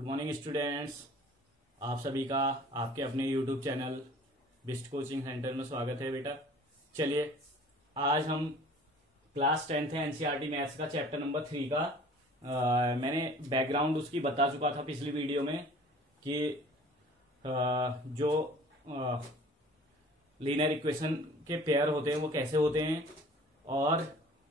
Good morning students. आप सभी का आपके अपने YouTube channel Bisht coaching centre में स्वागत है बेटा। चलिए आज हम क्लास 10th है एनसीईआरटी मैथ्स का चैप्टर नंबर 3 का मैंने बैकग्राउंड उसकी बता चुका था पिछली वीडियो में कि जो लीनियर इक्वेशन के पेयर होते हैं वो कैसे होते हैं और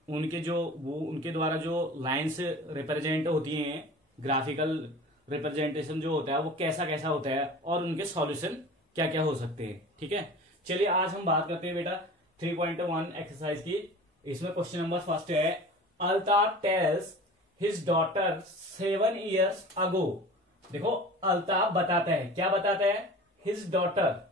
उनके द्वारा जो लाइंस रिप्रेजेंट होती हैं, ग्राफिकल रिप्रेजेंटेशन जो होता है वो कैसा कैसा होता है और उनके सॉल्यूशन क्या क्या हो सकते हैं। ठीक है, चलिए आज हम बात करते हैं बेटा 3.1 एक्सरसाइज की। इसमें क्वेश्चन नंबर फर्स्ट है, Altaf tales his daughter 7 years अगो। देखो अल्ताफ बताता है, क्या बताता है? हिज डॉटर,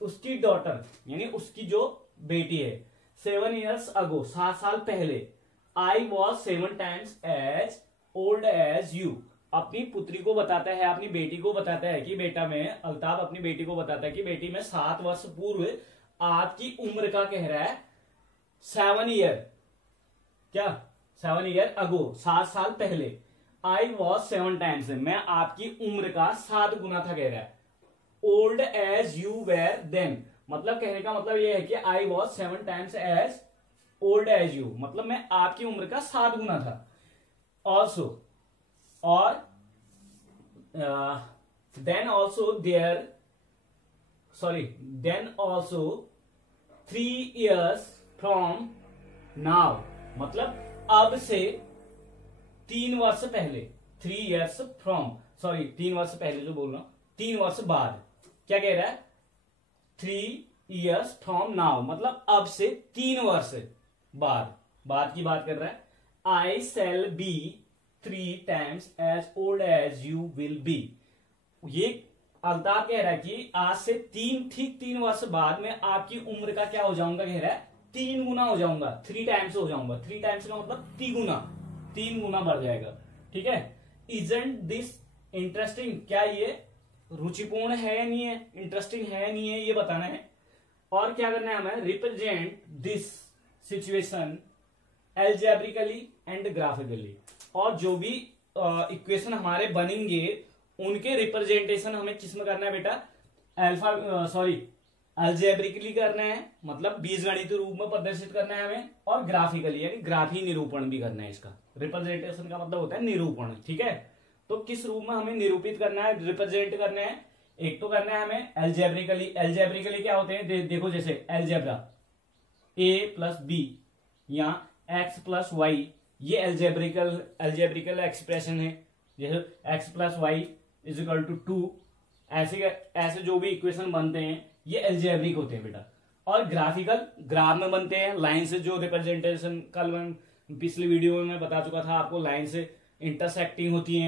उसकी डॉटर यानी उसकी जो बेटी है, 7 years अगो 7 साल पहले, I was 7 times as old as you. अपनी पुत्री को बताता है, अपनी बेटी को बताता है कि बेटा मैं, अल्ताफ अपनी बेटी को बताता है कि बेटी मैं 7 वर्ष पूर्व आपकी उम्र का कह रहा है 7 year, क्या 7 year अगो 7 साल पहले, आई वॉज 7 times, मैं आपकी उम्र का 7 गुना था कह रहा है। Old as you were then, मतलब कहने का मतलब यह है कि I was 7 times as old as you, मतलब मैं आपकी उम्र का 7 गुना था। ऑल्सो और then also 3 years from now, मतलब अब से 3 वर्ष पहले, 3 years फ्रॉम, 3 वर्ष पहले जो बोल रहा हूं, 3 वर्ष बाद, क्या कह रहा है? 3 years फ्रॉम नाउ, मतलब अब से 3 वर्ष बाद की बात कर रहा है। I shall be 3 times as old as you will be. ये अल्ताफ कह रहा है कि आज से ठीक 3 वर्ष बाद में आपकी उम्र का क्या हो जाऊंगा, कह रहा है 3 गुना हो जाऊंगा, 3 times हो जाऊंगा। 3 times का मतलब 3 गुना बढ़ जाएगा। ठीक है, इजंट दिस इंटरेस्टिंग, क्या ये रुचिपूर्ण है या नहीं है, इंटरेस्टिंग है या नहीं है, ये बताना है। और क्या करना है हमें? Represent this situation algebraically and graphically, और जो भी इक्वेशन हमारे बनेंगे उनके रिप्रेजेंटेशन हमें किसमें करना है बेटा? एल्जेब्रिकली करना है, मतलब बीजगणित रूप में प्रदर्शित करना है हमें, और ग्राफिकली यानी ग्राफी निरूपण भी करना है। इसका रिप्रेजेंटेशन का मतलब होता है निरूपण। ठीक है, तो किस रूप में हमें निरूपित करना है, रिप्रेजेंट करना है? एक तो करना है हमें एल्जेब्रिकली क्या होते हैं? देखो जैसे एल्जेब्रा a+b या x+y, ये एल्जेब्रिकल एक्सप्रेशन है। जैसे x+y = 2, ऐसे जो भी इक्वेशन बनते हैं ये एल्जेब्रिक होते हैं बेटा। और ग्राफिकल ग्राफ में बनते हैं, लाइन से जो रिप्रेजेंटेशन, कल मैं पिछली वीडियो में मैं बता चुका था आपको, लाइन से इंटरसेक्टिंग होती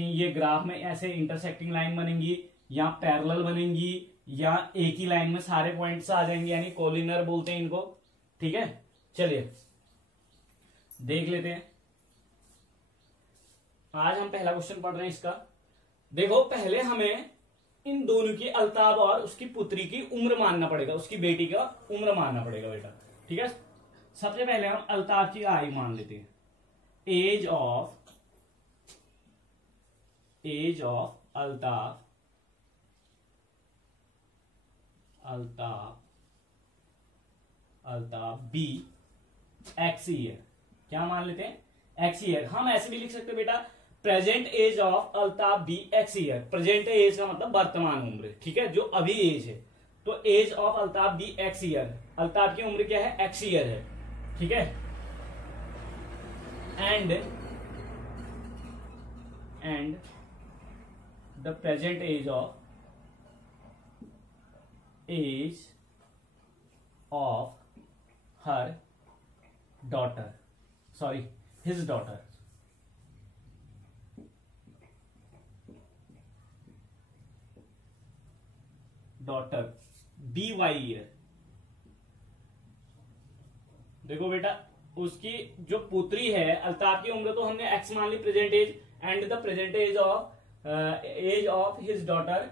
हैं। ये ग्राफ में ऐसे इंटरसेक्टिंग लाइन बनेंगी या पैरेलल बनेंगी या एक ही लाइन में सारे पॉइंट्स आ जाएंगे, यानी कोलिनर बोलते हैं इनको। ठीक है, चलिए देख लेते हैं। आज हम पहला क्वेश्चन पढ़ रहे हैं इसका। देखो पहले हमें इन दोनों की, अल्ताफ और उसकी पुत्री की उम्र मानना पड़ेगा, उसकी बेटी का उम्र मानना पड़ेगा बेटा। ठीक है, सबसे पहले हम अल्ताफ की आयु मान लेते हैं। Age of Altaf be x year, क्या मान लेते हैं? x year. हम ऐसे भी लिख सकते हैं बेटा, present age of Altaf be x year. Present age का मतलब वर्तमान उम्र, ठीक है, जो अभी एज है। तो age of Altaf be x year, Altaf की उम्र क्या है? x ईयर है। ठीक है, and the present age of her daughter, his daughter, BY year. देखो बेटा, उसकी जो पुत्री है, अल्ताफ की उम्र तो हमने x मान ली, present age, and the present age of his daughter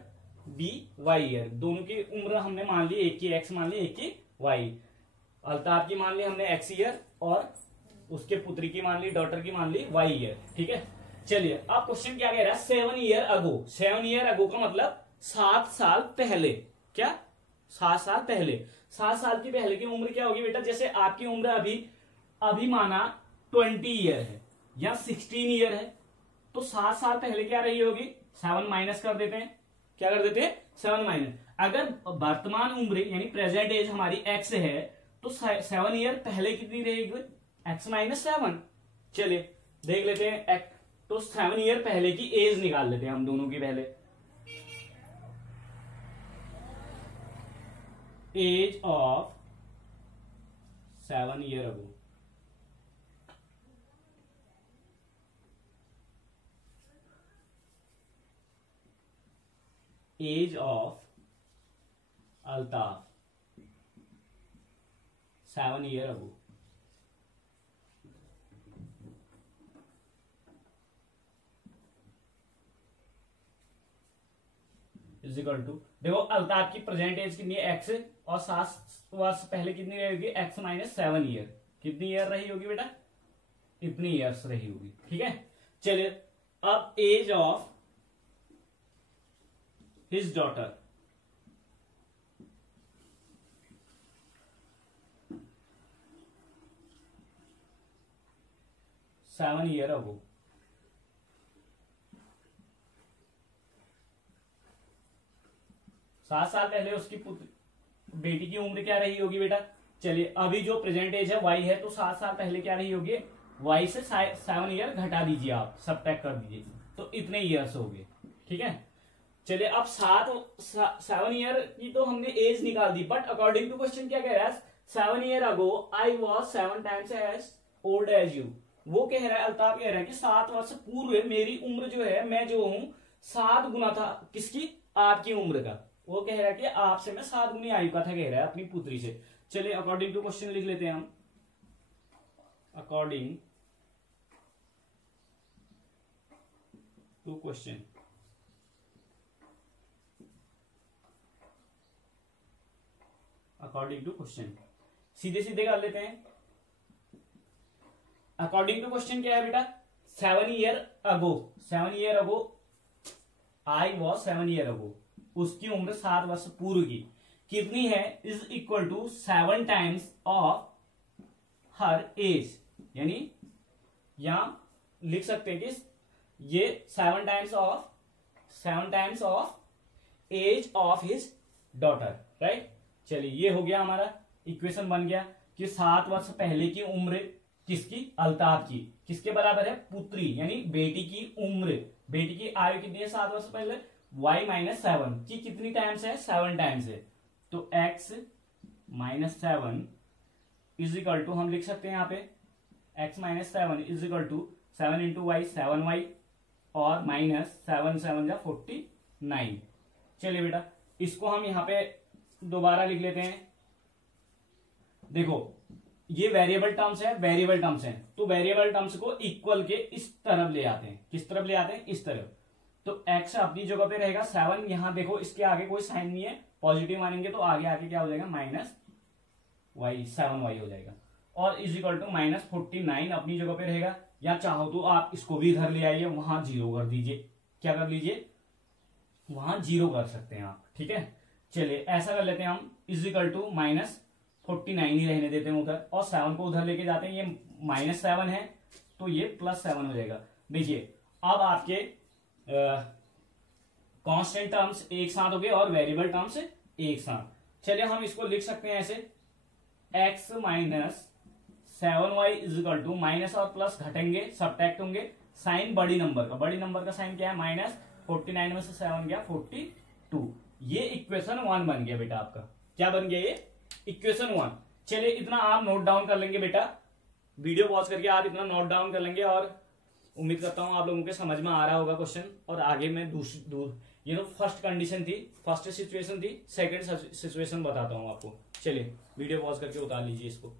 BY year. दोनों की उम्र हमने मान ली, एक की x मान ली, एक की y। अल्ताफ की मान ली हमने x ईयर और उसके पुत्री की मान ली, डॉटर की मान ली 1 ईयर। ठीक है, चलिए अब क्वेश्चन क्या कह रहा है, 7 ईयर अगो। 7 ईयर अगो का मतलब 7 साल पहले। क्या? 7 साल पहले। 7 साल की पहले की उम्र क्या होगी बेटा? जैसे आपकी उम्र अभी माना 20 ईयर है या 16 ईयर है, तो 7 साल पहले क्या रही होगी? 7 माइनस कर देते हैं। क्या कर देते हैं? 7 माइनस। अगर वर्तमान उम्र यानी प्रेजेंट एज हमारी x है, तो 7 ईयर पहले कितनी रहेगी? x minus 7। चलिए देख लेते हैं तो 7 ईयर पहले की एज निकाल लेते हैं हम दोनों की। पहले age of 7 year ago. Age of Altaf 7 year ago. Is equal to, देखो अल्ताफ की प्रेजेंट एज कितनी है? x, और 7 वर्ष पहले कितनी रहेगी? x minus 7 year. कितनी ईयर रही होगी बेटा? इतनी ईयर्स रही होगी। ठीक है, चलिए अब age of his daughter. Seven year ago. सात साल पहले उसकी बेटी की उम्र क्या रही होगी बेटा? चलिए अभी जो प्रेजेंट एज है y है, तो 7 साल पहले क्या रही होगी? y से 7 ईयर घटा दीजिए, आप सबट्रैक्ट कर दीजिए, तो इतने ईयर्स हो गए। ठीक है, चलिए अब 7 ईयर की तो हमने एज निकाल दी, बट अकॉर्डिंग टू क्वेश्चन क्या कह रहा है? 7 year ago I was 7 times as old as you. वो कह रहा है, अल्ताफ कह रहा है कि 7 वर्ष पूर्व मेरी उम्र जो है, मैं जो हूं 7 गुना था किसकी? आपकी उम्र का। वो कह रहा है कि आपसे मैं 7 गुनी आयु का था, कह रहा है अपनी पुत्री से। चलिए अकॉर्डिंग टू क्वेश्चन लिख लेते हैं हम। According to question, according to question सीधे सीधे कर लेते हैं। अकॉर्डिंग टू क्वेश्चन क्या है बेटा? 7 year ago, 7 year ago I was 7 year ago, उसकी उम्र 7 वर्ष पूर्व की कितनी है? Is equal to 7 times of her age. यानी यहां लिख सकते हैं कि ये 7 times of age of his daughter. Right, चलिए ये हो गया हमारा इक्वेशन बन गया कि 7 वर्ष पहले की उम्र किसकी? अल्ताफ की। किसके बराबर है? पुत्री यानी बेटी की उम्र। बेटी की आयु कितनी है 7 वर्ष पहले? y माइनस 7 की कितनी टाइम्स है? 7 टाइम्स है, तो x minus 7 is equal to, हम लिख सकते हैं यहाँ पे x minus 7 is equal to 7 into y 7y, और माइनस 7 7 जा 49। चलिए बेटा इसको हम यहाँ पे दोबारा लिख लेते हैं। देखो ये वेरिएबल टर्म्स है, वेरिएबल टर्म्स हैं, तो वेरिएबल टर्म्स को इक्वल के इस तरफ ले आते हैं। किस तरफ ले आते हैं? इस तरफ। तो x अपनी जगह पे रहेगा 7, यहां देखो इसके आगे कोई साइन नहीं है, पॉजिटिव मानेंगे तो आगे आके क्या हो जाएगा? माइनस वाई 7y हो जाएगा, और इज इक्वल टू माइनस 49 अपनी जगह पे रहेगा। या चाहो तो आप इसको भी इधर ले आइए, वहां 0 कर दीजिए। क्या कर लीजिए? वहां 0 कर सकते हैं आप। ठीक है, चलिए ऐसा कर लेते हैं हम, इज इक्वल टू माइनस 49 ही रहने देते हैं उधर, और 7 को उधर लेके जाते हैं। ये माइनस 7 है तो ये प्लस 7 हो जाएगा। देखिए अब आपके कांस्टेंट टर्म्स एक साथ हो गए और वेरिएबल टर्म्स एक साथ। चलिए हम इसको लिख सकते हैं ऐसे, x minus 7y is equal to, minus और प्लस घटेंगे, सब्ट्रैक्ट होंगे, साइन बड़ी नंबर का साइन क्या है? माइनस 49 में से 7 गया 42। ये इक्वेशन 1 बन गया बेटा आपका। क्या बन गया? ये इक्वेशन 1। चलिए इतना आप नोट डाउन कर लेंगे बेटा, वीडियो पॉज करके आप इतना नोट डाउन कर लेंगे, और उम्मीद करता हूं आप लोगों के समझ में आ रहा होगा क्वेश्चन। और आगे मैं ये तो फर्स्ट कंडीशन थी, फर्स्ट सिचुएशन थी, सेकंड सिचुएशन बताता हूं आपको। चलिए वीडियो पॉज करके उतार लीजिए इसको।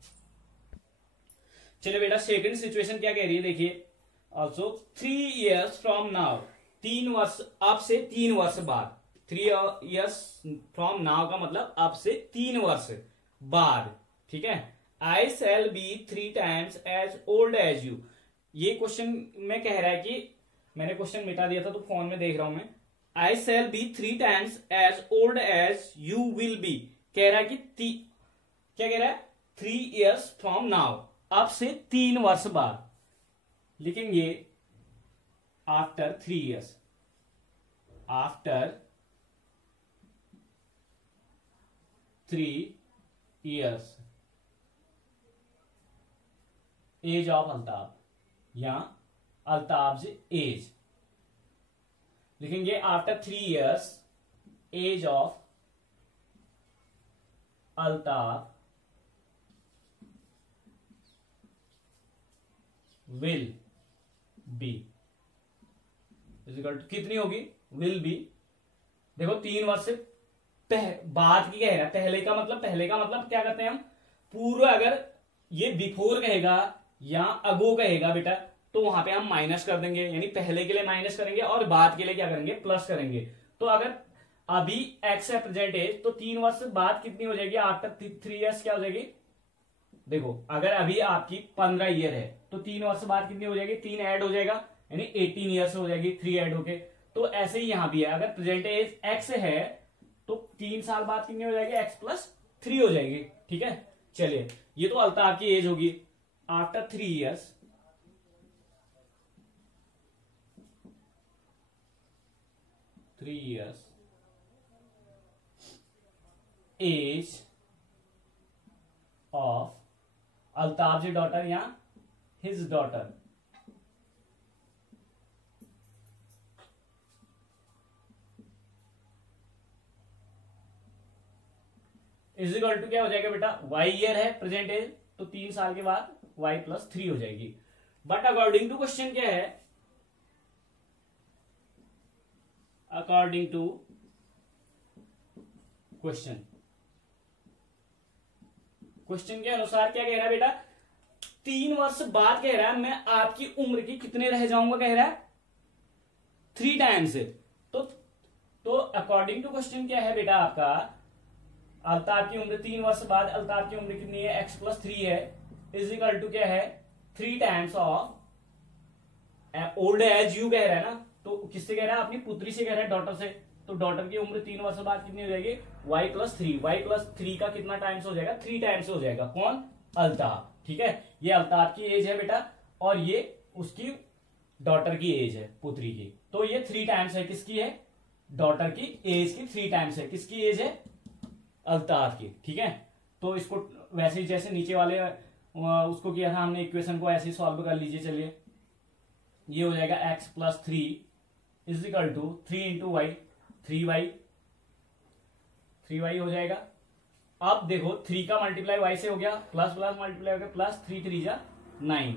चलिए बेटा सेकंड सिचुएशन क्या कह रही है, देखिए ऑल्सो 3 years फ्रॉम नाउ, 3 वर्ष, अब से 3 वर्ष बाद। 3 years फ्रॉम नाउ का मतलब अब से 3 वर्ष बाद। ठीक है, I shall be 3 times as old as you. ये क्वेश्चन में कह रहा है कि मैंने क्वेश्चन मिटा दिया था तो फोन में देख रहा हूं मैं। I shall be 3 times as old as you will be, कह रहा है कि क्या कह रहा है, 3 years फ्रॉम नाउ, अब से 3 वर्ष बाद लिखेंगे after 3 years, after 3 years age of Altaf या अल्ताफ्स एज, लिखेंगे after 3 years age of Altaf will be equal to कितनी होगी, विल बी। देखो 3 वर्ष से बाद की कह रहा है, पहले का मतलब क्या करते हैं हम, पूर्व अगर ये बिफोर कहेगा या अगो कहेगा बेटा तो वहां पे हम माइनस कर देंगे, यानी पहले के लिए माइनस करेंगे और बाद के लिए क्या करेंगे, प्लस करेंगे। तो अगर अभी एक्स है प्रेजेंट एज, तो 3 वर्ष बाद कितनी हो जाएगी, आफ्टर 3 years क्या हो जाएगी। देखो अगर अभी आपकी 15 ईयर है तो 3 वर्ष बाद कितनी हो जाएगी, 3 ऐड हो जाएगा यानी 18 ईयर्स हो जाएगी, 3 ऐड होके। तो ऐसे ही यहां भी है, अगर प्रेजेंट एज एक्स है तो 3 साल बाद कितनी हो जाएगी, एक्स प्लस 3 हो जाएगी। ठीक है, चलिए ये तो अल्ताफ की एज होगी after 3 years age of Altaf daughter या his daughter. Is equal to क्या हो जाएगा बेटा, वाई ईयर है प्रेजेंट एज, तो 3 साल के बाद वाई प्लस 3 हो जाएगी। बट अकॉर्डिंग टू क्वेश्चन क्या है, अकॉर्डिंग टू क्वेश्चन के अनुसार क्या कह रहा है बेटा, 3 वर्ष बाद कह रहा है मैं आपकी उम्र की कितने रह जाऊंगा, कह रहा है 3 times। तो अकॉर्डिंग टू क्वेश्चन क्या है बेटा आपका, अल्ताफ की उम्र 3 वर्ष बाद अल्ताफ की उम्र कितनी है, x प्लस 3 है, इज इक्वल टू क्या है 3 times of old as you कह रहा है ना, तो किससे कह रहा है, अपनी पुत्री से कह रहा है, डॉटर से। तो डॉटर की उम्र 3 वर्ष बाद कितनी हो जाएगी, y प्लस 3। y प्लस 3 का कितना टाइम्स हो जाएगा, 3 times हो जाएगा। कौन, अल्ताफ। ठीक है, ये अल्ताफ की एज है बेटा और ये उसकी डॉटर की एज है, पुत्री की। तो ये 3 times है, किसकी है, डॉटर की एज की 3 times है, किसकी एज है, अल्ताफ की। ठीक है, तो इसको वैसे ही जैसे नीचे वाले उसको किया था हमने, इक्वेशन को ऐसे ही सॉल्व कर लीजिए। चलिए ये हो जाएगा x plus 3 is equal to 3 into y, 3y हो जाएगा। अब देखो 3 का मल्टीप्लाई y से हो गया, प्लस प्लस मल्टीप्लाई हो गया, प्लस 3 3 जा 9।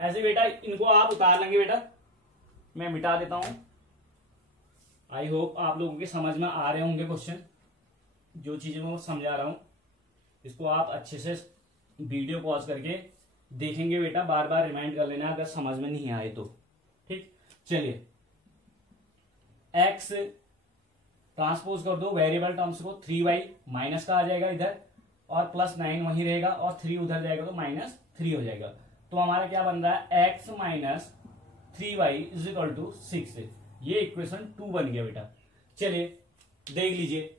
ऐसे बेटा इनको आप उतार लेंगे बेटा, मैं मिटा देता हूं। आई होप आप लोगों के समझ में आ रहे होंगे क्वेश्चन, जो चीजें मैं समझा रहा हूं इसको आप अच्छे से वीडियो पॉज करके देखेंगे बेटा, बार बार रिमाइंड कर लेना अगर समझ में नहीं आए तो। ठीक, चलिए x ट्रांसपोज कर दो वेरिएबल टर्म्स को, 3y माइनस का आ जाएगा इधर और प्लस 9 वहीं रहेगा और 3 उधर जाएगा तो माइनस 3 हो जाएगा। तो हमारा क्या बन रहा है, x minus 3y is equal to 6। ये इक्वेशन 2 बन गया बेटा। चलिए देख लीजिए,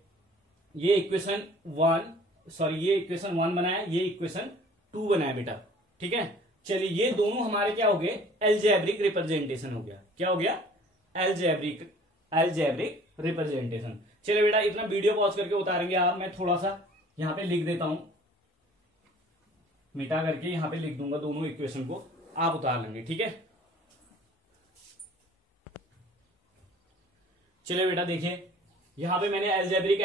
ये इक्वेशन 1 बनाया, ये इक्वेशन 2 बनाया बेटा। ठीक है, चलिए ये दोनों हमारे क्या हो गए, एल्जेब्रिक रिप्रेजेंटेशन हो गया। क्या हो गया, एल्जेब्रिक रिप्रेजेंटेशन। चलिए बेटा इतना वीडियो पॉज करके उतारेंगे आप, मैं थोड़ा सा यहां पे लिख देता हूं, मिटा करके यहां पे लिख दूंगा दोनों इक्वेशन को, आप उतार लेंगे। ठीक है, चलिए बेटा देखिए यहां पे मैंने अल्जेब्रिक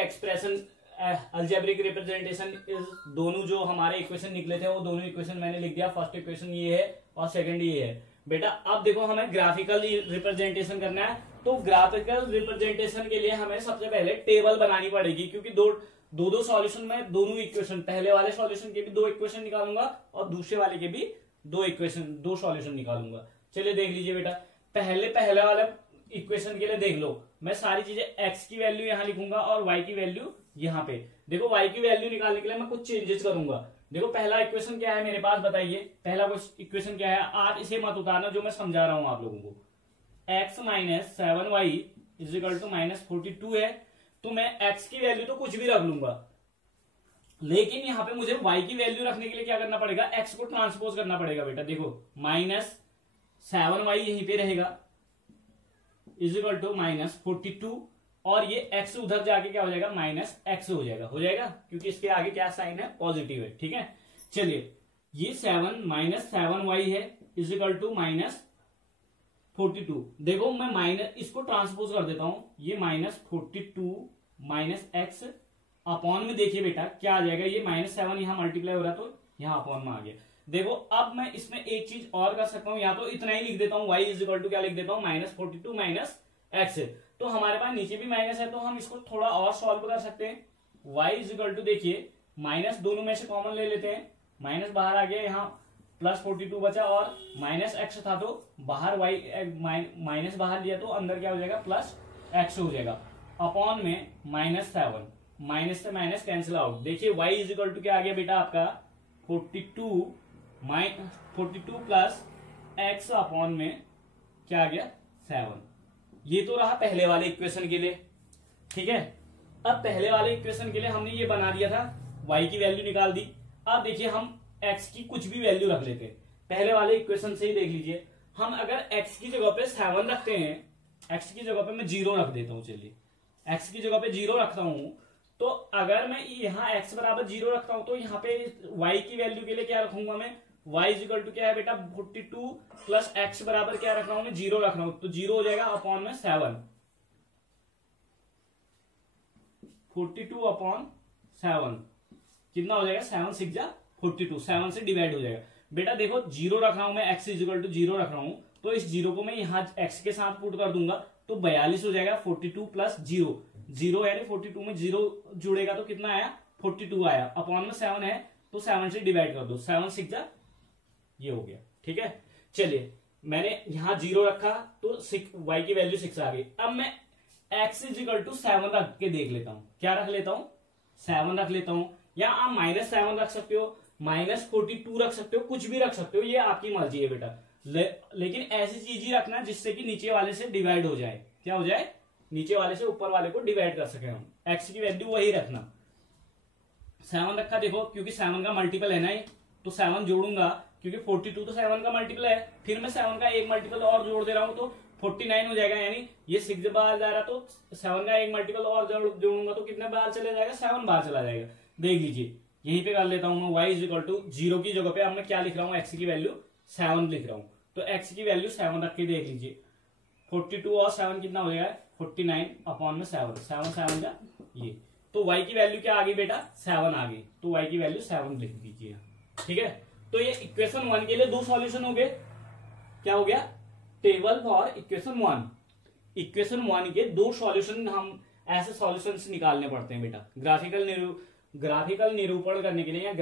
रिप्रेजेंटेशन इज दोनों जो हमारे इक्वेशन निकले थे वो दोनों इक्वेशन मैंने लिख दिया। फर्स्ट इक्वेशन ये है और सेकंड ये है बेटा। अब देखो हमें ग्राफिकल रिप्रेजेंटेशन करना है, तो ग्राफिकल रिप्रेजेंटेशन के लिए हमें सबसे पहले टेबल बनानी पड़ेगी, क्योंकि दो सॉल्यूशन में दोनों इक्वेशन, पहले वाले सॉल्यूशन के भी 2 इक्वेशन निकालूंगा और दूसरे वाले के भी 2 सॉल्यूशन निकालूंगा। चलिए देख लीजिए बेटा, पहले वाले इक्वेशन के लिए देख लो, मैं सारी चीजें x की वैल्यू यहां लिखूंगा और y की वैल्यू यहां पे। देखो y की वैल्यू निकालने के लिए मैं कुछ चेंजेस करूंगा। देखो पहला इक्वेशन क्या है मेरे पास, बताइए पहला इक्वेशन क्या है। आप इसे मत उतारना जो मैं समझा रहा हूं आप लोगों को। x minus 7y is equal to minus 42 है, तो मैं x की वैल्यू तो कुछ भी रख लूंगा, लेकिन यहां पे मुझे y की वैल्यू रखने के लिए क्या करना पड़ेगा, x को ट्रांसपोज करना पड़ेगा बेटा। देखो माइनस 7y यहीं पे रहेगा इज इक्वल टू माइनस 42, और ये x उधर जाके क्या हो जाएगा, माइनस x हो जाएगा क्योंकि इसके आगे क्या साइन है, पॉजिटिव है। ठीक है, चलिए ये 7 माइनस 7y है इज इक्वल टू माइनस 42। देखो मैं माइनस इसको ट्रांसपोज कर देता हूं, ये माइनस 42 माइनस एक्स अपॉन में देखिए बेटा क्या आ जाएगा, ये माइनस 7 यहां मल्टीप्लाई हो रहा तो यहां अपॉन में आ गया। देखो अब मैं इसमें एक चीज और कर सकता हूं, या तो इतना ही लिख देता हूं, y इज इक्वल टू क्या लिख देता हूं, माइनस 42 माइनस एक्स। तो हमारे पास नीचे भी माइनस है तो हम इसको थोड़ा और सॉल्व कर सकते हैं। y इज इक्वल टू देखिए माइनस दोनों में से कॉमन ले लेते हैं, माइनस बाहर आ गया, यहाँ प्लस 42 बचा और माइनस एक्स था तो बाहर y माइनस बाहर लिया तो अंदर क्या हो जाएगा, प्लस एक्स हो जाएगा, अपॉन में माइनस 7, माइनस से माइनस कैंसिल आउट। देखिए y इज इक्वल टू क्या आ गया बेटा आपका 42 प्लस एक्स अपॉन में क्या आ गया 7। ये तो रहा पहले वाले इक्वेशन के लिए। ठीक है, अब पहले वाले इक्वेशन के लिए हमने ये बना दिया था, y की वैल्यू निकाल दी। अब देखिए हम x की कुछ भी वैल्यू रख लेते हैं, पहले वाले इक्वेशन से ही देख लीजिए। हम अगर x की जगह पे 7 रखते हैं, x की जगह पे मैं 0 रख देता हूं, चलिए x की जगह पे 0 रखता हूं, तो अगर मैं यहाँ x बराबर 0 रखता हूं तो यहाँ पे y की वैल्यू के लिए क्या रखूंगा मैं, y इज इक्वल टू क्या है बेटा 42 प्लस एक्स बराबर क्या रख रहा हूं मैं, 0 रख रहा हूं, तो 0 हो जाएगा अपॉन में 7, 42 अपॉन 7 कितना हो जाएगा, 7 6 जा 42, 7 से डिवाइड हो जाएगा। बेटा देखो 0 रख रहा हूं मैं, x इज इक्वल टू 0 रख रहा हूं, तो इस 0 को मैं यहाँ x के साथ पुट कर दूंगा तो 42 हो जाएगा, 42 प्लस 0, 0 यानी 42 में 0 जुड़ेगा तो कितना आया 42 आया, अपॉन में 7 है तो 7 से डिवाइड कर दो, 7 6 जा ये हो गया। ठीक है, चलिए मैंने यहां 0 रखा तो y की वैल्यू 6 आ गई। अब मैं x इज इक्वल टू 7 रख के देख लेता हूं, क्या रख लेता हूं 7 रख लेता हूं, या आप माइनस 7 रख सकते हो, माइनस 42 रख सकते हो, कुछ भी रख सकते हो, ये आपकी मर्जी है बेटा। लेकिन ऐसी चीज ही रखना जिससे कि नीचे वाले से डिवाइड हो जाए, क्या हो जाए, नीचे वाले से ऊपर वाले को डिवाइड कर सके हम। x की वैल्यू वही रखना, 7 रखा देखो क्योंकि 7 का मल्टीपल है ना ये, तो 7 जोड़ूंगा क्योंकि 42 तो 7 का मल्टीपल है, फिर मैं 7 का एक मल्टीपल और जोड़ दे रहा हूं तो 49 हो जाएगा, यानी ये 6 बार जा रहा तो 7 का एक मल्टीपल और जोड़ूंगा तो कितने बार चले जाएगा, 7 बार चला जाएगा। देख लीजिए यहीं पे कर लेता हूं मैं, y इज इक्वल टू 0 की जगह पे अब मैं क्या लिख रहा हूं, x की वैल्यू 7 लिख रहा हूं, तो x की वैल्यू 7 रख के देख लीजिए, 42 और 7 कितना हो जाएगा 49 अपॉन में 7, 7 7 का ये, तो y की वैल्यू क्या आ गई बेटा 7 आ गई, तो y की वैल्यू 7 लिख दीजिए। ठीक है, तो ये इक्वेशन 1 के लिए 2 सॉल्यूशन हो गए। क्या हो गया, टेबल फॉर इक्वेशन 1, इक्वेशन 1 के 2 सॉल्यूशन हम ऐसे सॉल्यूशंस निकालने पड़ते हैं बेटा, ग्राफिकल निरूपण करने के लिए या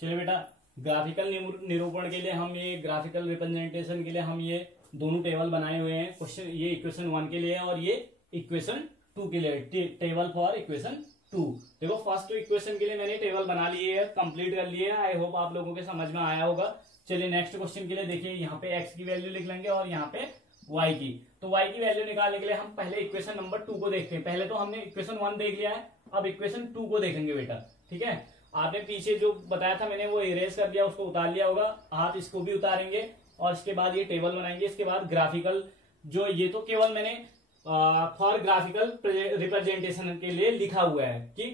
चलिए बेटा ग्राफिकल निरूपण के लिए हम ये ग्राफिकल रिप्रेजेंटेशन के लिए हम ये दोनों टेबल बनाए हुए हैं। क्वेश्चन ये इक्वेशन 1 के लिए और ये इक्वेशन 2 के लिए, टेबल फॉर इक्वेशन 2। देखो फर्स्ट इक्वेशन के लिए मैंने टेबल बना लिए है, कंप्लीट कर लिए है, आई होप आप लोगों के समझ में आया होगा। चलिए नेक्स्ट क्वेश्चन के लिए देखिए, यहाँ पे x की वैल्यू लिख लेंगे और यहाँ पे y की, तो y की वैल्यू निकालने के लिए हम पहले इक्वेशन नंबर 2 को देखते हैं। पहले तो हमने इक्वेशन 1 देख लिया है, अब इक्वेशन 2 को देखेंगे बेटा। ठीक है, आपने पीछे जो बताया था मैंने वो इरेज कर दिया, उसको उतार लिया होगा, आप इसको भी उतारेंगे और इसके बाद ये टेबल बनाएंगे। इसके बाद ग्राफिकल, जो ये तो केवल मैंने फॉर ग्राफिकल रिप्रेजेंटेशन के लिए लिखा हुआ है कि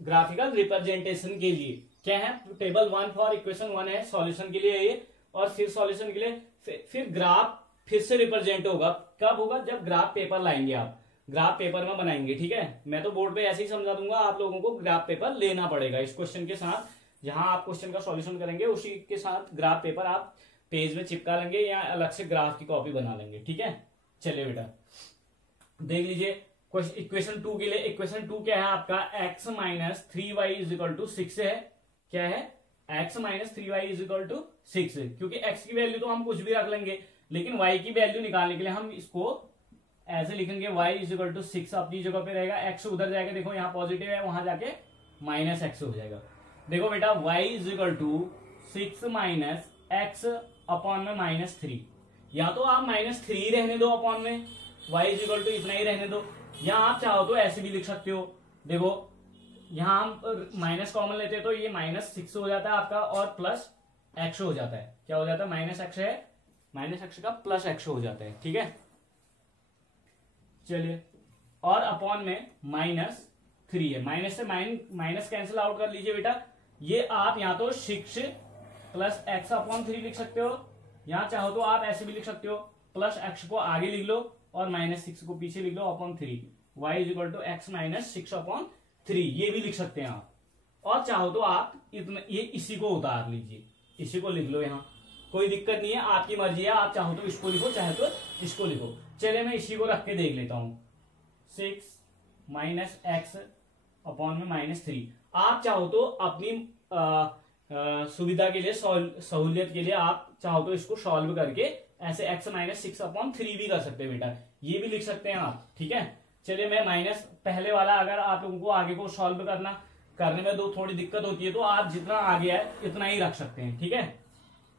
ग्राफिकल रिप्रेजेंटेशन के लिए क्या है, टेबल 1 फॉर इक्वेशन 1 है सॉल्यूशन के लिए ये, और फिर सॉल्यूशन के लिए फिर ग्राफ फिर से रिप्रेजेंट होगा। कब होगा, जब ग्राफ पेपर लाएंगे, आप ग्राफ पेपर में बनाएंगे। ठीक है, मैं तो बोर्ड पे ऐसे ही समझा दूंगा, आप लोगों को ग्राफ पेपर लेना पड़ेगा इस क्वेश्चन के साथ, जहां आप क्वेश्चन का सॉल्यूशन करेंगे उसी के साथ ग्राफ पेपर आप पेज में चिपका लेंगे या अलग से ग्राफ की कॉपी बना लेंगे। ठीक है, चलिए बेटा देख लीजिए इक्वेशन 2 के लिए, इक्वेशन 2 क्या है आपका, x minus 3y is equal to 6 है। क्या है, x minus 3y is equal to 6, क्योंकि x की वैल्यू तो हम कुछ भी रख लेंगे, लेकिन y की वैल्यू निकालने के लिए हम इसको ऐसे लिखेंगे, y इज इक्वल टू 6 अपनी जगह पे रहेगा, x उधर जाएगा, देखो यहाँ पॉजिटिव है, वहां जाके माइनस x हो जाएगा। देखो बेटा y is equal to 6 minus x upon में -3। या तो आप -3 रहने दो अपॉन में, y इज इक्वल टू इतना ही रहने दो, या आप चाहो तो ऐसे भी लिख सकते हो। देखो यहां हम माइनस कॉमन लेते हैं तो ये -6 हो जाता है आपका और प्लस एक्स हो जाता है। क्या हो जाता है? माइनस एक्स है, माइनस एक्स का प्लस एक्स हो जाता है। ठीक है, चलिए, और अपॉन में -3 है, माइनस से माइनस कैंसिल आउट कर लीजिए बेटा। ये आप या तो 6 प्लस एक्स अपॉन 3 लिख सकते हो, या चाहो तो आप ऐसे भी लिख सकते हो, प्लस एक्स को आगे लिख लो और -6 को पीछे लिख लो upon 3। y is equal to x minus 6 upon 3, ये भी लिख सकते हैं आप। और चाहो तो आप इतना ये इसी को उतार लीजिए, इसी को लिख लो यहाँ, कोई दिक्कत नहीं है, आपकी मर्जी है। आप चाहो तो इसको लिखो, चाहे तो इसको लिखो। चलिए मैं इसी को रख के देख लेता हूं, 6 माइनस एक्स अपॉन में -3। आप चाहो तो अपनी सुविधा के लिए, सहूलियत के लिए आप चाहो तो इसको सॉल्व करके ऐसे x -6 अपॉन 3 भी कर सकते हैं बेटा, ये भी लिख सकते हैं आप। ठीक है, चलिए मैं माइनस पहले वाला, अगर आप लोगों को आगे को सॉल्व करने में थोड़ी दिक्कत होती है तो आप जितना आगे है इतना ही रख सकते हैं। ठीक है,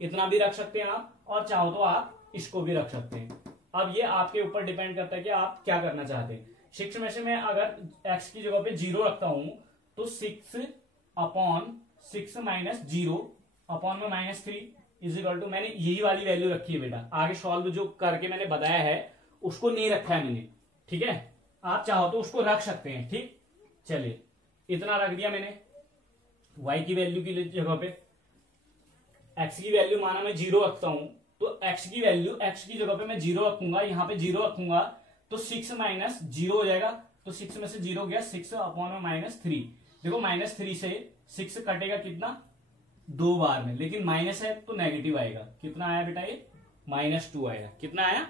इतना भी रख सकते हैं आप, और चाहो तो आप इसको भी रख सकते हैं। अब ये आपके ऊपर डिपेंड करता है कि आप क्या करना चाहते हैं। 6 में से मैं अगर x की जगह पे 0 रखता हूं तो 6 अपॉन 6 माइनस 0 अपॉन में -3 इज इक्वल टू, मैंने यही वाली वैल्यू रखी है बेटा, आगे सॉल्व जो करके मैंने बताया है उसको नहीं रखा है मैंने। ठीक है, आप चाहो तो उसको रख सकते हैं। ठीक, चलिए इतना रख दिया मैंने y की वैल्यू की जगह पे। x की वैल्यू माना मैं 0 रखता हूं तो x की वैल्यू, x की जगह पे मैं 0 रखूंगा, यहां पे 0 रखूंगा तो 6 माइनस 0 हो जाएगा। तो 6 में से 0 गया, 6 अपॉन में -3। देखो -3 से 6 कटेगा कितना? 2 बार में, लेकिन माइनस है तो नेगेटिव आएगा। कितना आया बेटा? ये -2 आया। कितना आया?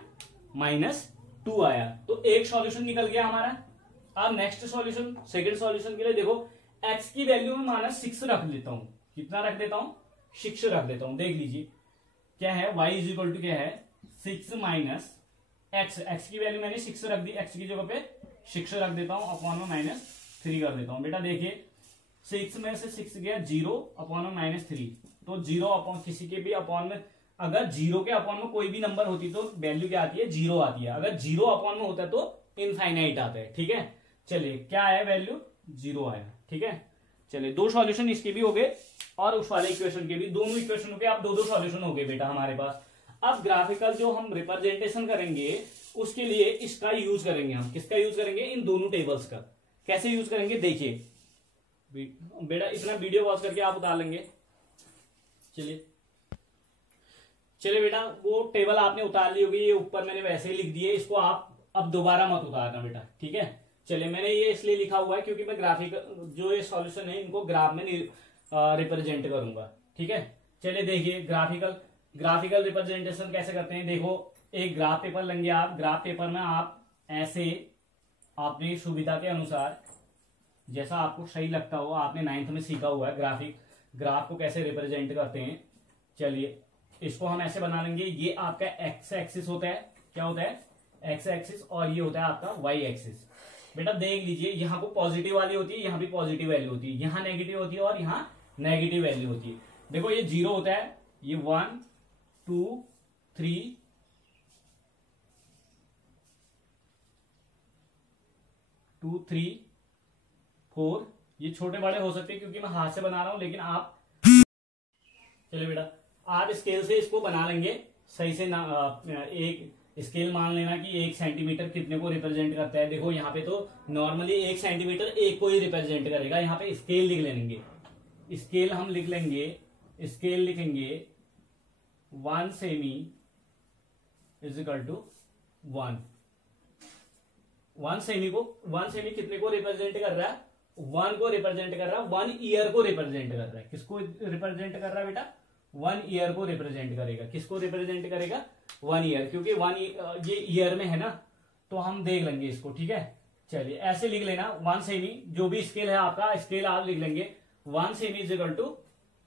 -2 आया। तो एक सॉल्यूशन निकल गया हमारा। अब नेक्स्ट सॉल्यूशन, सेकंड सॉल्यूशन के लिए देखो, x की वैल्यू में -6 रख लेता हूं। कितना रख देता हूं? 6 रख देता हूं। देख लीजिए क्या है, y इज इक्वल टू क्या है? 6 माइनस x की वैल्यू मैंने 6 रख दी, x की जगह पे 6 रख देता हूं, अपॉन में -3 कर देता हूं। बेटा देखिए 6 में से 6 गया 0 अपॉन में -3, तो 0 अपॉन किसी के भी अपॉन में, अगर 0 के अपॉन में कोई भी नंबर होती तो वैल्यू क्या आती है? 0 आती है। अगर 0 अपॉन में होता है तो इनफाइनाइट आता है। ठीक है, चलिए क्या आया वैल्यू? 0 आया। ठीक है, चलिए 2 सॉल्यूशन इसके भी हो गए और उस वाले इक्वेशन के भी, दोनों इक्वेशन के अब 2 सॉल्यूशन हो गए बेटा हमारे पास। अब ग्राफिकल जो हम रिप्रेजेंटेशन करेंगे उसके लिए इसका यूज करेंगे हम। किसका यूज करेंगे? इन दोनों टेबल्स का। कैसे यूज करेंगे देखिए बेटा, इतना वीडियो वॉच करके आप उतार लेंगे। चलिए बेटा, वो टेबल आपने उतार ली होगी, ये ऊपर मैंने वैसे ही लिख दिए, इसको आप अब दोबारा मत उतारना बेटा। ठीक है, चलिए मैंने ये इसलिए लिखा हुआ है क्योंकि मैं ग्राफिकल जो ये सॉल्यूशन है इनको ग्राफ में रिप्रेजेंट करूंगा। ठीक है, चलिए देखिए ग्राफिकल रिप्रेजेंटेशन कैसे करते हैं। देखो एक ग्राफ पेपर लेंगे आप, ग्राफ पेपर में आप ऐसे अपनी सुविधा के अनुसार जैसा आपको सही लगता हो, आपने 9th में सीखा हुआ है ग्राफ को कैसे रिप्रेजेंट करते हैं। चलिए इसको हम ऐसे बना लेंगे, ये आपका एक्स एक्सिस होता है। क्या होता है? एक्स एक्सिस, और ये होता है आपका वाई एक्सिस। बेटा देख लीजिए, यहाँ को पॉजिटिव वाली होती है, यहाँ भी पॉजिटिव वैल्यू होती है, यहाँ नेगेटिव होती है और यहाँ नेगेटिव वैल्यू होती है। देखो ये 0 होता है, ये 1 2 3 2 3 4, ये छोटे बड़े हो सकते हैं क्योंकि मैं हाथ से बना रहा हूं, लेकिन आप चलिए बेटा आप स्केल से इसको बना लेंगे सही से ना। एक स्केल मान लेना कि 1 सेंटीमीटर कितने को रिप्रेजेंट करता है। देखो यहाँ पे तो नॉर्मली 1 सेंटीमीटर 1 को ही रिप्रेजेंट करेगा। यहाँ पे स्केल लिख लेंगे, स्केल हम लिख लेंगे, स्केल लिखेंगे 1 सेमी इज इक्वल टू 1 सेमी कितने को रिप्रेजेंट कर रहा है? 1 को रिप्रेजेंट कर रहा है, 1 ईयर को रिप्रेजेंट कर रहा है। किसको रिप्रेजेंट कर रहा है बेटा? 1 ईयर को रिप्रेजेंट करेगा। किसको रिप्रेजेंट करेगा? 1 ईयर, क्योंकि 1 ये ईयर में है ना, तो हम देख लेंगे इसको। ठीक है, चलिए ऐसे लिख लेना 1 सेमी, जो भी स्केल है आपका स्केल आप लिख लेंगे 1 सेमी इज इक्वल टू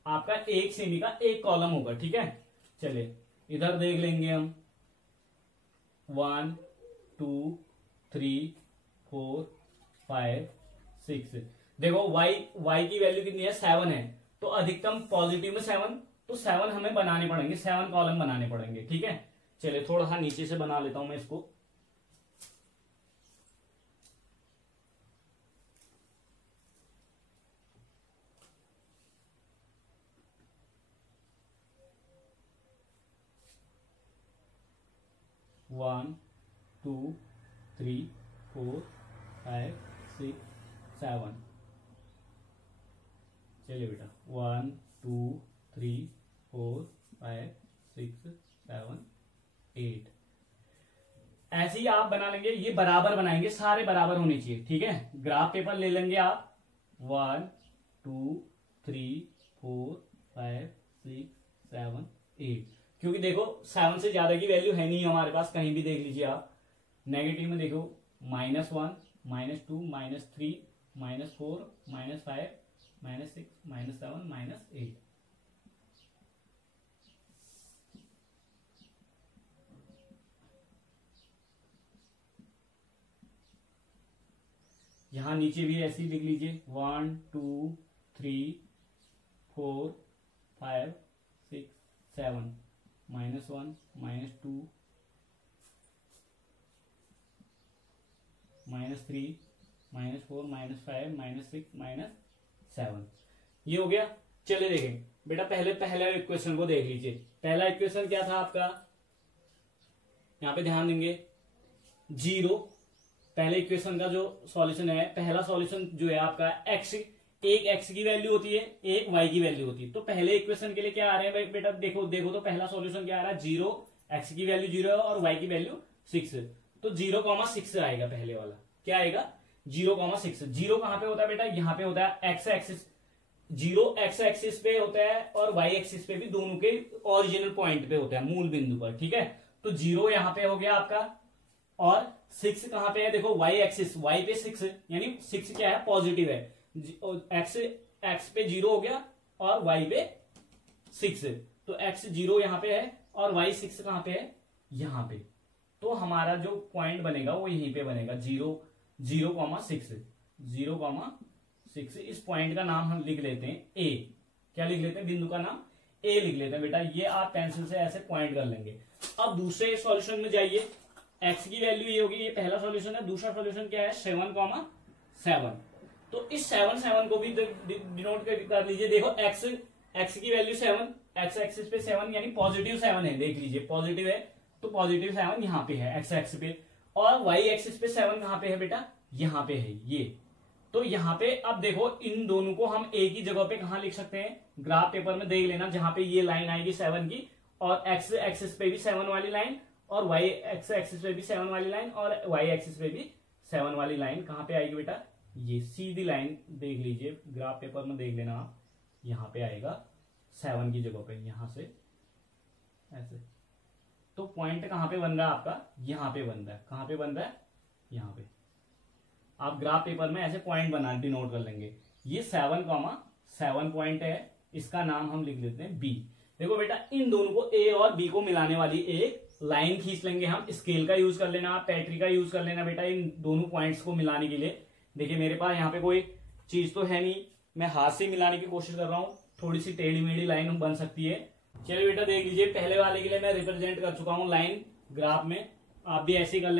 आपका 1 सेमी का 1 कॉलम होगा। ठीक है, चलिए इधर देख लेंगे हम 1 2 3 4 5 6। देखो y की वैल्यू कितनी है? 7 है, तो अधिकतम पॉजिटिव में 7, तो 7 हमें बनाने पड़ेंगे, 7 कॉलम बनाने पड़ेंगे। ठीक है, चलिए थोड़ा सा नीचे से बना लेता हूं मैं इसको। वन, 2, 3, 4, 5, 6, 7। चलिए बेटा 1, 2, 3, 4, 5, 6, 7, 8। ऐसे ही आप बना लेंगे, ये बराबर बनाएंगे, सारे बराबर होने चाहिए। ठीक है, ग्राफ पेपर ले लेंगे आप 1, 2, 3, 4, 5, 6, 7, 8। क्योंकि देखो 7 से ज्यादा की वैल्यू है नहीं हमारे पास, कहीं भी देख लीजिए आप। नेगेटिव में देखो -1, -2, -3, -4, -5, -6, -7, -8। यहां नीचे भी ऐसे ही लिख लीजिए 1, 2, 3, 4, 5, 6, 7, -1, -2, -3, -4, -5, -6, -7। ये हो गया। चलिए देखें बेटा, पहले इक्वेशन को देख लीजिए। पहला इक्वेशन क्या था आपका, यहां पे ध्यान देंगे 0। पहले इक्वेशन का जो सॉल्यूशन है, पहला सॉल्यूशन जो है आपका x, एक x की वैल्यू होती है, एक y की वैल्यू होती है। तो पहले इक्वेशन के लिए क्या आ रहे हैं बेटा, देखो तो पहला सॉल्यूशन क्या आ रहा है, 0, x की वैल्यू 0 है और y की वैल्यू 6। तो 0,6 आएगा पहले वाला। क्या आएगा, 0,6। 0 कहां पे होता है बेटा, यहां पे होता है x एक्सिस। 0 x एक्सिस पे होता है और y एक्सिस पे भी, दोनों के ओरिजिनल पॉइंट पे होता है, मूल बिंदु पर। ठीक है, तो 0 यहां पे हो गया आपका, और 6 कहां पे है, देखो y एक्सिस, y पे 6, यानी 6 क्या है, पॉजिटिव है। x पे 0 हो गया और y पे 6, तो x 0 यहां पे है और y 6 कहां पे है, यहां पे। तो हमारा जो पॉइंट बनेगा वो यहीं पे बनेगा, 0,6। 0,6 इस पॉइंट का नाम हम लिख लेते हैं a। क्या लिख लेते हैं, बिंदु का नाम a लिख लेते हैं बेटा। ये आप पेंसिल से ऐसे पॉइंट कर लेंगे। अब दूसरे सॉल्यूशन में जाइए, x की वैल्यू ये होगी, ये पहला सॉल्यूशन है। दूसरा सॉल्यूशन क्या है, 7,7। तो इस 7 को भी डिनोट कर लीजिए। देखो x की वैल्यू 7, x एक्सिस पे 7 यानी पॉजिटिव 7 है, देख लीजिए पॉजिटिव है, तो पॉजिटिव 7 यहां पे है x एक्सिस पे। और y एक्सिस पे 7 कहां पे है बेटा, यहां पे है ये। तो यहां पे अब देखो इन दोनों को हम एक ही जगह पे कहां लिख सकते हैं, ग्राफ पेपर में देख लेना, जहां पे ये लाइन आएगी 7 की, और x एक्सिस पे भी 7 वाली लाइन, और y एक्सिस पे भी 7 वाली लाइन, और y एक्सिस पे भी 7 वाली लाइन कहां पे आएगी बेटा, ये सीधी लाइन देख लीजिए, ग्राफ पेपर में देख लेना आप, यहां पे आएगा 7 की जगह पे, यहां से ऐसे। तो पॉइंट कहां पे बन रहा है आपका, यहां पे बन रहा है। कहां पे बन रहा है, यहां पे। आप ग्राफ पेपर में ऐसे पॉइंट बना डिनोट कर लेंगे। ये 7,7 पॉइंट है, इसका नाम हम लिख लेते हैं बी। देखो बेटा, इन दोनों को ए और बी को मिलाने वाली एक लाइन खींच लेंगे हम। स्केल का यूज कर लेना, आप पैट्री का यूज कर लेना बेटा, इन दोनों पॉइंट्स को मिलाने के लिए। देखिए मेरे पास यहाँ पे कोई चीज तो है नहीं, मैं हाथ से मिलाने की कोशिश कर रहा हूँ। थोड़ी सी टेढ़ी मेढ़ी लाइन बन सकती है। चलिए बेटा देख लीजिए, पहले वाले के लिए मैं रिप्रेजेंट कर चुका हूँ लाइन ग्राफ में, आप भी ऐसे ही कर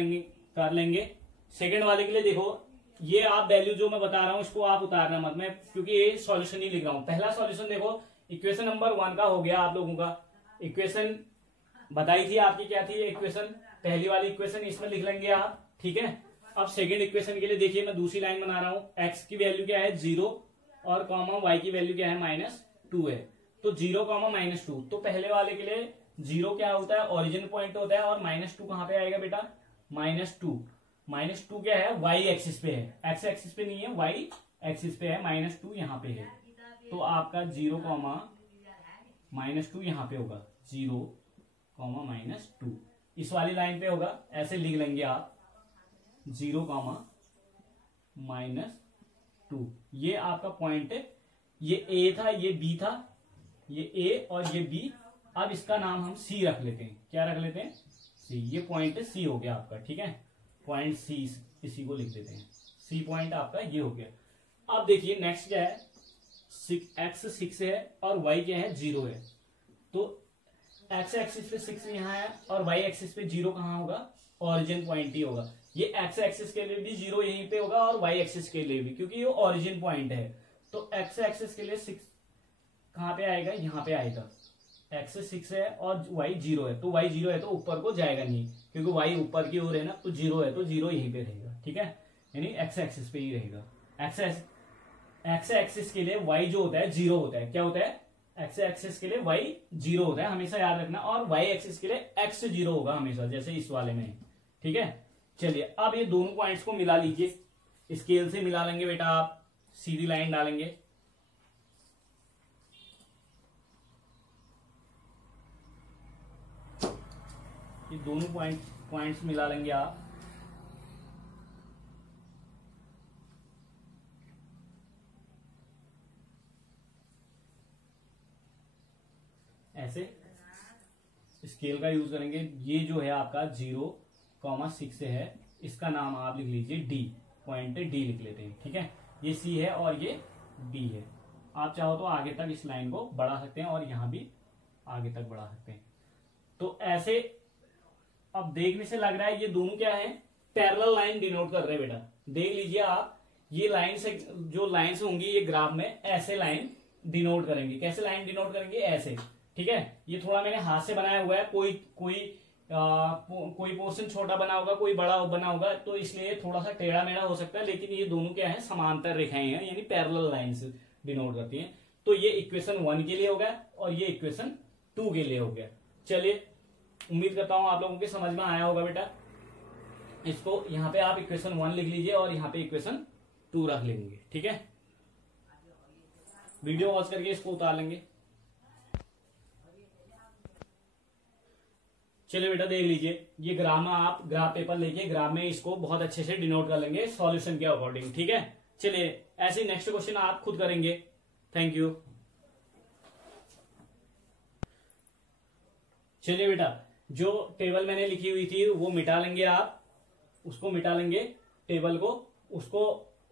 लेंगे। सेकेंड वाले के लिए देखो, ये आप वैल्यू जो मैं बता रहा हूँ इसको आप उतारना मत, मैं क्योंकि ये सॉल्यूशन ही लिख रहा हूँ। पहला सॉल्यूशन देखो, इक्वेशन नंबर 1 का हो गया आप लोगों का। इक्वेशन बताई थी आपकी, क्या थी इक्वेशन, पहली वाली इक्वेशन, इसमें लिख लेंगे आप। ठीक है, अब सेकेंड इक्वेशन के लिए देखिए, मैं दूसरी लाइन बना रहा हूँ। x की वैल्यू क्या है 0 और कॉमा y की वैल्यू क्या है -2 है, तो 0, -2। तो पहले वाले के लिए 0 क्या होता है, ओरिजिन पॉइंट होता है, और -2 कहां पे आएगा बेटा, -2 क्या है, y एक्सिस पे है, x एक्सिस पे नहीं है, y एक्सिस पे है, -2 यहां पे है। तो आपका 0, -2 यहां पे होगा, 0, -2 इस वाली लाइन पे होगा। ऐसे लिख लेंगे आप 0, -2। ये आपका पॉइंट है, ये A था, ये B था, ये A और ये B। अब इसका नाम हम C रख लेते हैं। क्या रख लेते हैं, C। ये पॉइंट C हो गया आपका। ठीक है, पॉइंट C, इसी को लिख देते हैं, C पॉइंट आपका ये हो गया। अब देखिए नेक्स्ट क्या है, एक्स 6 है और वाई क्या है 0 है, तो एक्स एक्सिस पे 6 यहाँ है और वाई एक्सिस पे 0 कहाँ होगा, ओरिजिन पॉइंट ही होगा। ये एक्स एक्सिस के लिए भी 0 यहीं पे होगा और वाई एक्सिस के लिए भी, क्योंकि ये ओरिजिन पॉइंट है। तो एक्स एक्सिस के लिए 6 कहाँ पे आएगा, यहाँ पे आएगा। एक्स 6 है और वाई 0 है, तो वाई 0 है तो ऊपर को जाएगा नहीं, क्योंकि वाई ऊपर की ओर है ना, तो 0 है तो 0 यहीं पे रहेगा। ठीक है, यानी एक्स एक्सिस पे ही रहेगा। एक्स एक्सिस के लिए वाई जो होता है 0 होता है। क्या होता है, एक्स एक्सिस के लिए वाई 0 होता है, हमेशा याद रखना। और वाई एक्सिस के लिए एक्स 0 होगा हमेशा, जैसे इस वाले में। ठीक है, चलिए अब ये दोनों पॉइंट्स को मिला लीजिए। स्केल से मिला लेंगे बेटा, आप सीधी लाइन डालेंगे। ये दोनों पॉइंट्स मिला लेंगे आप। ऐसे स्केल का यूज करेंगे। ये जो है आपका 0,6 है, इसका नाम आप लिख लीजिए डी, पॉइंट डी लिख लेते हैं। ठीक है, ये सी है और ये बी है। आप चाहो तो आगे तक इस लाइन को बढ़ा सकते हैं और यहां भी आगे तक बढ़ा सकते हैं। तो ऐसे अब देखने से लग रहा है ये दोनों क्या है, पैरेलल लाइन डिनोट कर रहे हैं बेटा। देख लीजिए आप, ये लाइन से जो लाइन से होंगी ये ग्राफ में ऐसे लाइन डिनोट करेंगे। कैसे लाइन डिनोट करेंगे, ऐसे। ठीक है, ये थोड़ा मैंने हाथ से बनाया हुआ है, कोई पोर्शन छोटा बना होगा, कोई बड़ा बना होगा, तो इसलिए थोड़ा सा टेढ़ा मेढ़ा हो सकता है, लेकिन ये दोनों क्या है, समांतर रेखाएं हैं, यानी पैरेलल लाइंस डिनोट करती हैं। तो ये इक्वेशन 1 के लिए हो गया और ये इक्वेशन 2 के लिए हो गया। चलिए, उम्मीद करता हूं आप लोगों के समझ में आया होगा बेटा। इसको यहाँ पे आप इक्वेशन 1 लिख लीजिए और यहाँ पे इक्वेशन 2 रख लेंगे। ठीक है, वीडियो वॉच करके इसको उतार लेंगे। चलिए बेटा देख लीजिए, ये ग्राफ में आप ग्राफ पेपर लेके ग्राफ में इसको बहुत अच्छे से डिनोट कर लेंगे सॉल्यूशन के अकॉर्डिंग। ठीक है, चलिए ऐसे नेक्स्ट क्वेश्चन आप खुद करेंगे। Thank you. चलिए बेटा, जो टेबल मैंने लिखी हुई थी वो मिटा लेंगे आप, उसको मिटा लेंगे टेबल को, उसको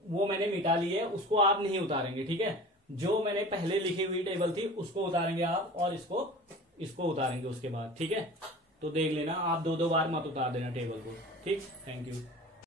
वो मैंने मिटा ली है, उसको आप नहीं उतारेंगे। ठीक है, जो मैंने पहले लिखी हुई टेबल थी उसको उतारेंगे आप और इसको उतारेंगे उसके बाद। ठीक है, तो देख लेना आप, 2 बार मत उतार देना टेबल को। ठीक, थैंक यू।